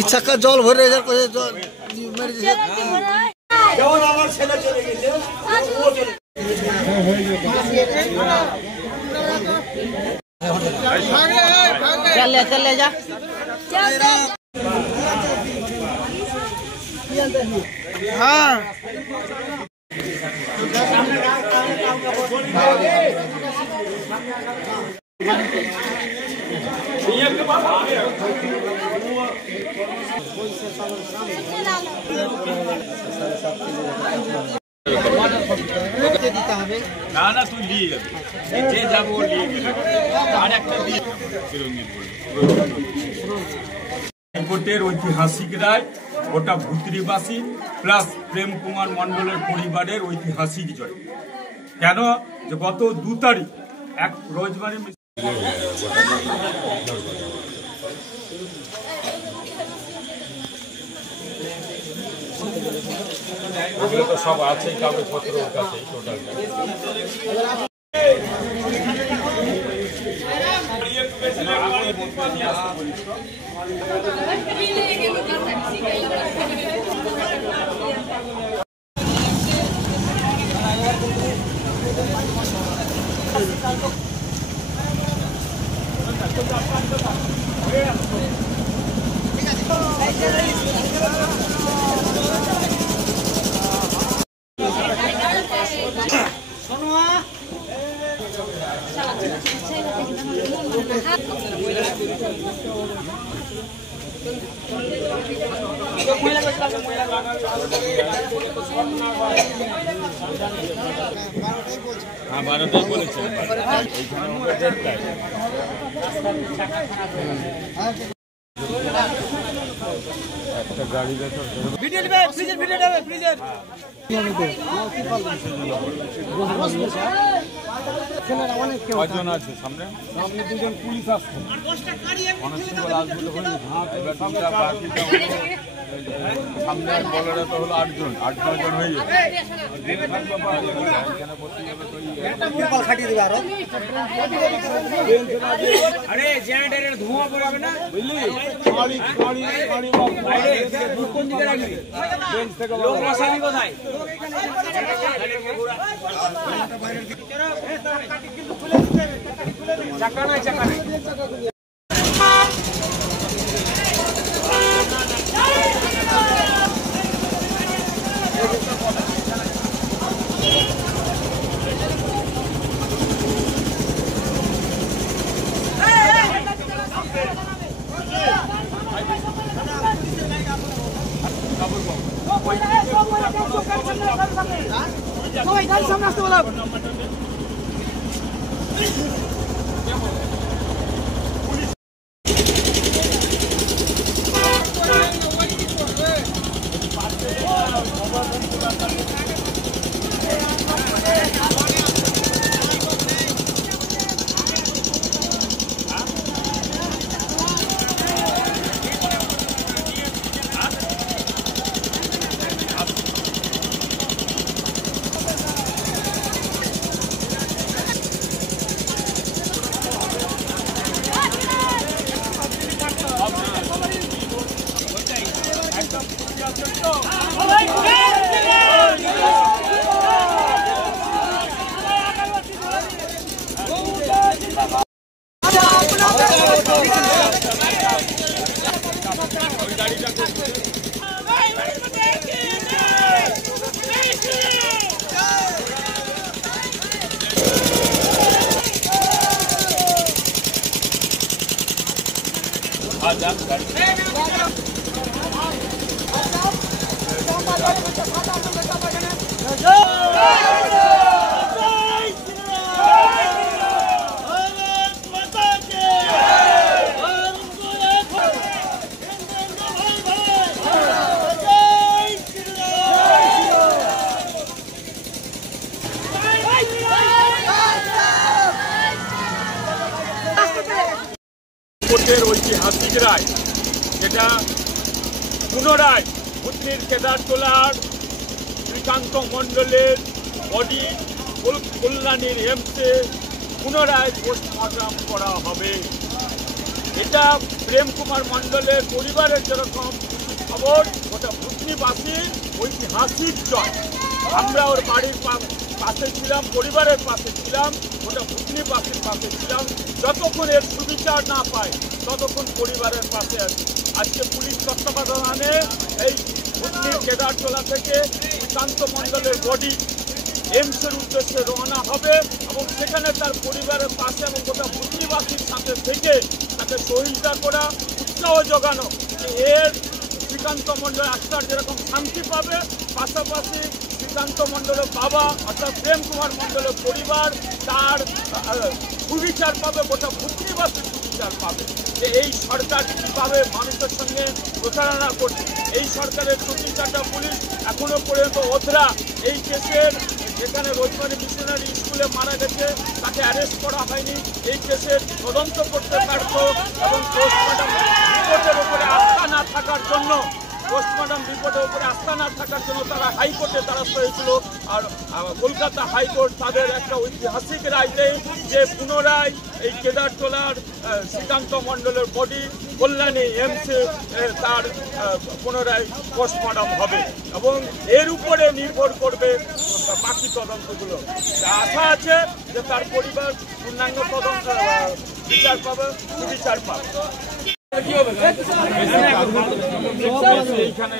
ইচ্ছাকা জল ভরে चले जा हाँ না না তুই নিয়ে যাবি যে যাবো নিয়ে গেলে আর একটা দিয়ে হাইকোর্টের ঐতিহাসিক রায় ওটা ভুতরিবাসী প্লাস প্রেম কুমার মণ্ডলের পরিবারের ঐতিহাসিক জয়। কেন যে গত 2 তারিখ এক রোজবারি ওগুলো তো সব আছেই কাগজপত্র ওর কাছেই টোটাল। हाँ 12টাই বলেছে একটা গাড়ি দেখো ভিডিও দিবে ফ্রিজের ভিডিও দেবে ফ্রিজের কয়জন আছে সামনে? সামনে 2জন পুলিশ আসছে কনস্টেবল আসবে হলো এবার দুটা বাকিটা সামনে আর বলাটা তো হলো 8 জন 8 জন হয়ে যাবে এখানে বলতে যাবে তো কপাল খাটিয়ে দিবে আর আরে জেনারেটরের ধোঁয়া পড়বে না বুঝলি গাড়ি বাইরে কোন দিকে রাখবি বেঞ্চ থেকে লোক বসাবি কোথায় চাকা নাই সবাই গাড়ি সামনে আসতে বলা ঐতিহাসিক রায় যেটা পুনরায় ভুতনির কেদারতলার শ্রীকান্ত মণ্ডলের বডি কল্যাণীর এমসে পুনরায় পোস্টমর্টম করা হবে। এটা প্রেম কুমার মণ্ডলের পরিবারের যেরকম খবর, ওটা ভুতনিবাসীর ঐতিহাসিক জয়। আমরা ওর বাড়ির পাশে ছিলাম, পরিবারের পাশে ছিলাম, ওটা ভুতনিবাসীর পাশে ছিলাম। যতক্ষণ এর সুবিচার না পায় ততক্ষণ পরিবারের পাশে আছি। আজকে পুলিশ তত্ত্বাবধানে এই ভুতনির কেদারটোলা থেকে সুশান্ত মণ্ডলের বডি এমসের উদ্দেশ্যে রওনা হবে এবং সেখানে তার পরিবারের পাশে এবং গোটা ভুতনিবাসীর সাথে থেকে তাকে সহযোগিতা করা, উৎসাহ জোগানো যে এর শ্রীকান্ত মণ্ডল আত্মার যেরকম শান্তি পাবে, পাশাপাশি শ্রীকান্ত মণ্ডলের বাবা অর্থাৎ প্রেম কুমার মণ্ডলের পরিবার তার সুবিচার পাবে, গোটা ভুতনিবাসীর সুবিচার পাবে। যে এই সরকার কীভাবে মানুষের সঙ্গে প্রতারণা করছে, এই সরকারের 34টা পুলিশ এখনো পর্যন্ত ওধরা এই কেসের, যেখানে রোজমারি মিশনারি স্কুলে মারা গেছে তাকে অ্যারেস্ট করা হয়নি, এই কেসের তদন্ত করতে পারত এবং পোস্টমর্টম রিপোর্টের উপরে আস্থা না থাকার জন্য তারা হাইকোর্টে দ্বারস্থ হয়েছিল। আর কলকাতা হাইকোর্ট তাদের একটা ঐতিহাসিক রায় দেয় যে পুনরায় এই কেদারটোলার শ্রীকান্ত মণ্ডলের বডি কল্যাণী এমসে তার পুনরায় পোস্টমর্টম হবে এবং এর উপরে নির্ভর করবে বাকি তদন্তগুলো। আশা আছে যে তার পরিবার পূর্ণাঙ্গ তদন্ত বিচার পাবে, সুবিচার পাবে। এইখানে